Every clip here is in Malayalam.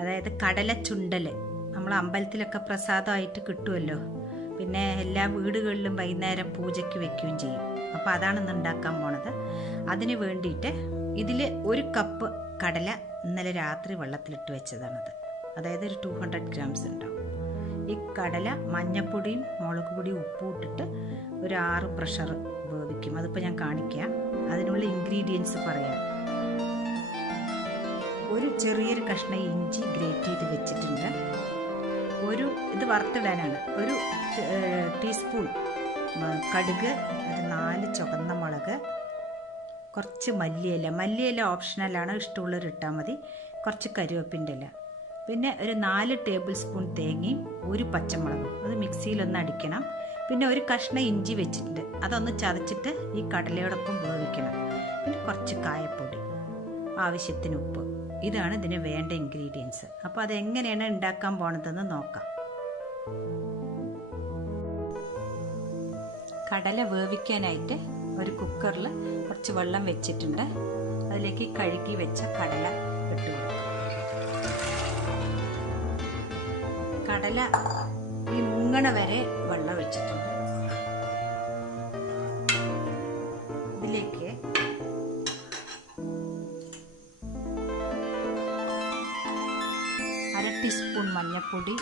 അതായത് കടലച്ചുണ്ടൽ. നമ്മൾ അമ്പലത്തിലൊക്കെ പ്രസാദമായിട്ട് കിട്ടുമല്ലോ, പിന്നെ എല്ലാ വീടുകളിലും വൈകുന്നേരം പൂജയ്ക്ക് വെക്കുകയും ചെയ്യും. അപ്പോൾ അതാണ് ഇന്ന് ഉണ്ടാക്കാൻ പോണത്. അതിന് വേണ്ടിയിട്ട് ഇതിൽ 1 കപ്പ് കടല ഇന്നലെ രാത്രി വെള്ളത്തിലിട്ട് വെച്ചതാണത്. അതായത് ഒരു 200 ഗ്രാംസ് ഉണ്ടാവും. ഈ കടല മഞ്ഞപ്പൊടിയും മുളക് പൊടിയും ഉപ്പും ഇട്ടിട്ട് ഒരു 6 പ്രഷർ വേവിക്കും. അതിപ്പോൾ ഞാൻ കാണിക്കാം. അതിനുള്ള ഇൻഗ്രീഡിയൻസ് പറയാം. ഒരു ചെറിയൊരു കഷ്ണം ഇഞ്ചി ഗ്രേറ്റ് ചെയ്ത് വെച്ചിട്ടുണ്ട്. ഇത് വറുത്തിടാനാണ്. ഒരു ടീസ്പൂൺ കടുക്, ഒരു 4 ചുവന്ന മുളക്, കുറച്ച് മല്ലിയില ഓപ്ഷണലാണ്, ഇഷ്ടമുള്ളവർ ഇട്ടാൽ മതി. കുറച്ച് കരിവേപ്പിൻ്റെ ഇല, പിന്നെ ഒരു 4 ടേബിൾ സ്പൂൺ തേങ്ങയും 1 പച്ചമുളകും. അത് മിക്സിയിലൊന്ന് അടിക്കണം. പിന്നെ ഒരു കഷ്ണം ഇഞ്ചി വെച്ചിട്ടുണ്ട്, അതൊന്ന് ചതച്ചിട്ട് ഈ കടലയോടൊപ്പം വേവിക്കണം. പിന്നെ കുറച്ച് കായപ്പൊടി, ആവശ്യത്തിന് ഉപ്പ്. ഇതാണ് ഇതിന് വേണ്ട ഇൻഗ്രീഡിയൻസ്. അപ്പോൾ അതെങ്ങനെയാണ് ഉണ്ടാക്കാൻ പോണതെന്ന് നോക്കാം. കടല വേവിക്കാനായിട്ട് ഒരു കുക്കറിൽ കുറച്ച് വെള്ളം വെച്ചിട്ടുണ്ട്. അതിലേക്ക് കഴുകി വെച്ച കടല ഇട്ട് കൊടുക്കും. കടല ഈ മുങ്ങണ വരെ വെള്ളം വെച്ചിട്ടുണ്ട്. ഇതിലേക്ക് അര ടീസ്പൂൺ മഞ്ഞൾപ്പൊടി,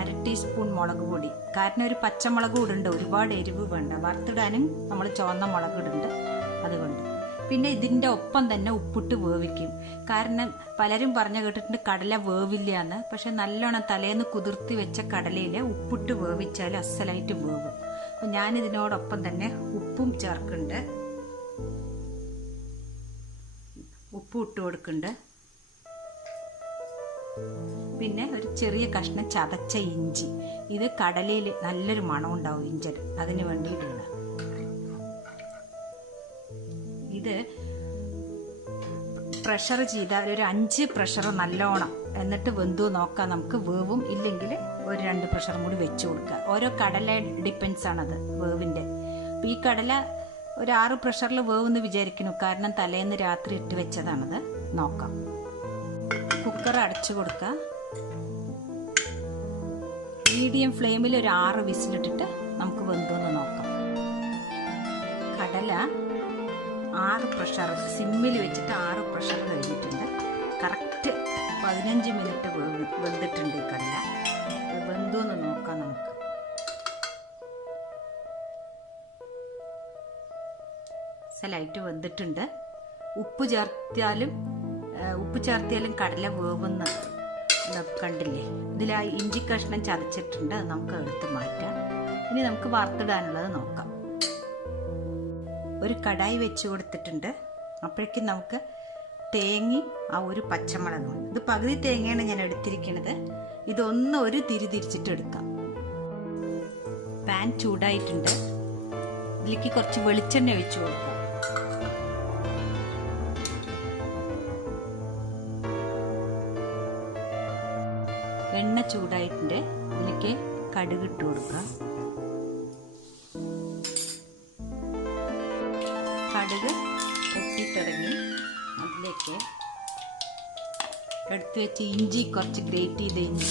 1 ടീസ്പൂൺ മുളക് പൊടി. കാരണം ഒരു പച്ചമുളക് ഇടുന്നുണ്ട്, ഒരുപാട് എരിവ് വേണ്ട. വറുത്തിടാനും നമ്മൾ ചുവന്ന മുളക് ഇടുന്നുണ്ട്, അതുകൊണ്ട്. പിന്നെ ഇതിൻ്റെ ഒപ്പം തന്നെ ഉപ്പിട്ട് വേവിക്കും. കാരണം പലരും പറഞ്ഞു കേട്ടിട്ടുണ്ട് കടല വേവില്ല എന്ന്. പക്ഷെ നല്ലോണം തലേന്ന് കുതിർത്തി വെച്ച കടലയിൽ ഉപ്പിട്ട് വേവിച്ചാൽ അസലായിട്ട് വേവും. അപ്പം ഞാനിതിനോടൊപ്പം തന്നെ ഉപ്പും ചേർക്കുന്നുണ്ട്. ഉപ്പ് ഇട്ട് കൊടുക്കുന്നുണ്ട്. പിന്നെ ഒരു ചെറിയ കഷ്ണം ചതച്ച ഇഞ്ചി. ഇത് കടലയിൽ നല്ലൊരു മണം ഉണ്ടാവും ഇഞ്ചി, അതിന് വേണ്ടി ഇടുക. ഇത് പ്രഷർ ചെയ്താൽ ഒരു 5 പ്രഷർ നല്ലോണം, എന്നിട്ട് വെന്തു നോക്കാം നമുക്ക്. വേവും ഇല്ലെങ്കിൽ ഒരു 2 പ്രഷറും കൂടി വെച്ച് കൊടുക്കുക. ഓരോ കടല ഡിപ്പെൻസ് ആണത് വേവിൻ്റെ. അപ്പം ഈ കടല ഒരു 6 പ്രഷറിൽ വേവെന്ന് വിചാരിക്കുന്നു, കാരണം തലേന്ന് രാത്രി ഇട്ട് വെച്ചതാണത്. നോക്കാം. കുക്കർ അടച്ചു കൊടുക്കുക. മീഡിയം ഫ്ലെയിമിൽ ഒരു 6 വിസിലിട്ടിട്ട് നമുക്ക് വെന്തോന്ന് നോക്കാം. കടല 6 പ്രഷർ സിമ്മിൽ വെച്ചിട്ട് 6 പ്രഷർ കഴിഞ്ഞിട്ടുണ്ട്. കറക്റ്റ് 15 മിനിറ്റ് വെന്തിട്ടുണ്ട് ഈ കടല. വെന്തോന്ന് നോക്കാം നമുക്ക്. സലായിട്ട് വെന്തിട്ടുണ്ട്. ഉപ്പ് ചേർത്തിയാലും കടല വേവുന്ന കണ്ടില്ലേ. ഇതിൽ ആ ഇഞ്ചി കഷ്ണം ചതച്ചിട്ടുണ്ട്, അത് നമുക്ക് എടുത്ത് മാറ്റാം. ഇനി നമുക്ക് വറുത്തിടാനുള്ളത് നോക്കാം. ഒരു കടായി വെച്ച് കൊടുത്തിട്ടുണ്ട്. അപ്പോഴേക്കും നമുക്ക് തേങ്ങയും ആ 1 പച്ചമുളകും, ഇത് പകുതി തേങ്ങയാണ് ഞാൻ എടുത്തിരിക്കുന്നത്. ഇതൊന്ന് ഒരു തിരിച്ചിട്ട് എടുക്കാം. പാൻ ചൂടായിട്ടുണ്ട്. ഇതിലേക്ക് കുറച്ച് വെളിച്ചെണ്ണ ഒഴിച്ചു കൊടുക്കാം. എണ്ണ ചൂടായിട്ടുണ്ട്. ഇതിലേക്ക് കടുക് ഇട്ട് കൊടുക്കാം. കടുക് പൊട്ടിത്തുടങ്ങി. അതിലേക്ക് എടുത്തു വെച്ച് ഇഞ്ചി, കുറച്ച് ഗ്രേറ്റ് ചെയ്ത ഇഞ്ചി,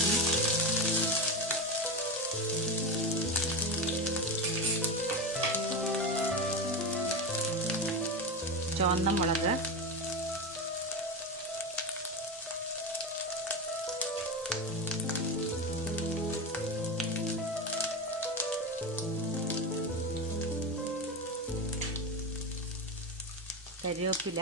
ചുവന്ന മുളക്, കരിവേപ്പില,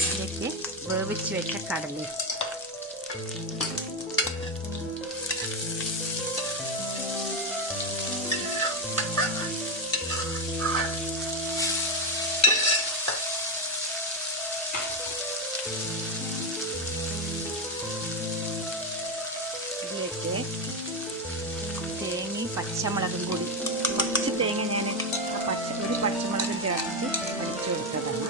ഇതിലേക്ക് വേവിച്ച് വെച്ച കടല, ഇതിലേക്ക് തേങ്ങയും പച്ചമുളകും കൂടി, കുറച്ച് തേങ്ങ ഞാൻ ഒരു പച്ചമുളകും ചേർത്ത് അടിച്ചു കൊടുത്തതാണ്.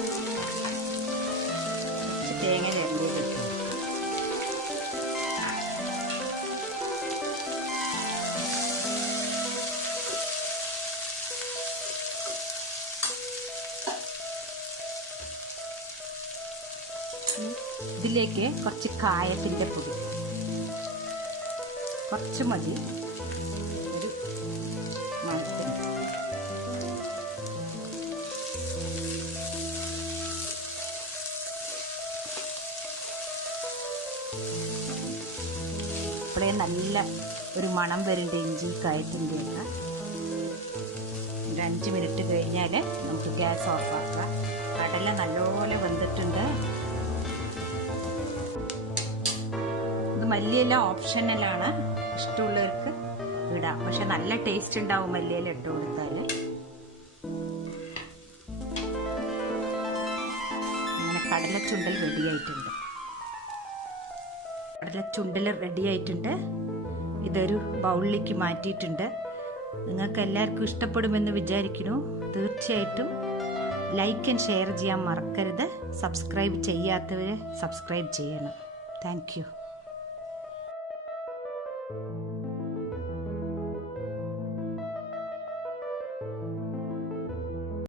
കുറച്ച് തേങ്ങ ചേർത്ത് വെക്കും. ഇതിലേക്ക് കുറച്ച് കായത്തിൻ്റെ പൊടി കുറച്ച് മതി, ഒരു മണത്തിന്. ഇപ്പോഴേ നല്ല ഒരു മണം വരുന്നുണ്ട് ഇഞ്ചി കായത്തിൻ്റെ ഒക്കെ. ഒരു 5 മിനിറ്റ് കഴിഞ്ഞാൽ നമുക്ക് ഗ്യാസ് ഓഫാക്കാം. കടല നല്ലപോലെ വെന്തിട്ടുണ്ട്. ഇത് മല്ലിയില ഓപ്ഷണലാണ്, ഇഷ്ടമുള്ളവർക്ക് ഇടാം. പക്ഷെ നല്ല ടേസ്റ്റ് ഉണ്ടാവും മല്ലിയില ഇട്ട് കൊടുത്താൽ. അങ്ങനെ കടലച്ചുണ്ടൽ റെഡിയായിട്ടുണ്ട്. കടലച്ചുണ്ടൽ റെഡിയായിട്ടുണ്ട്. ഇതൊരു ബൗളിലേക്ക് മാറ്റിയിട്ടുണ്ട്. നിങ്ങൾക്ക് എല്ലാവർക്കും ഇഷ്ടപ്പെടുമെന്ന് വിചാരിക്കുന്നു. തീർച്ചയായിട്ടും ലൈക്ക് ആൻഡ് ഷെയർ ചെയ്യാൻ മറക്കരുത്. സബ്സ്ക്രൈബ് ചെയ്യാത്തവർ സബ്സ്ക്രൈബ് ചെയ്യണം. Thank you.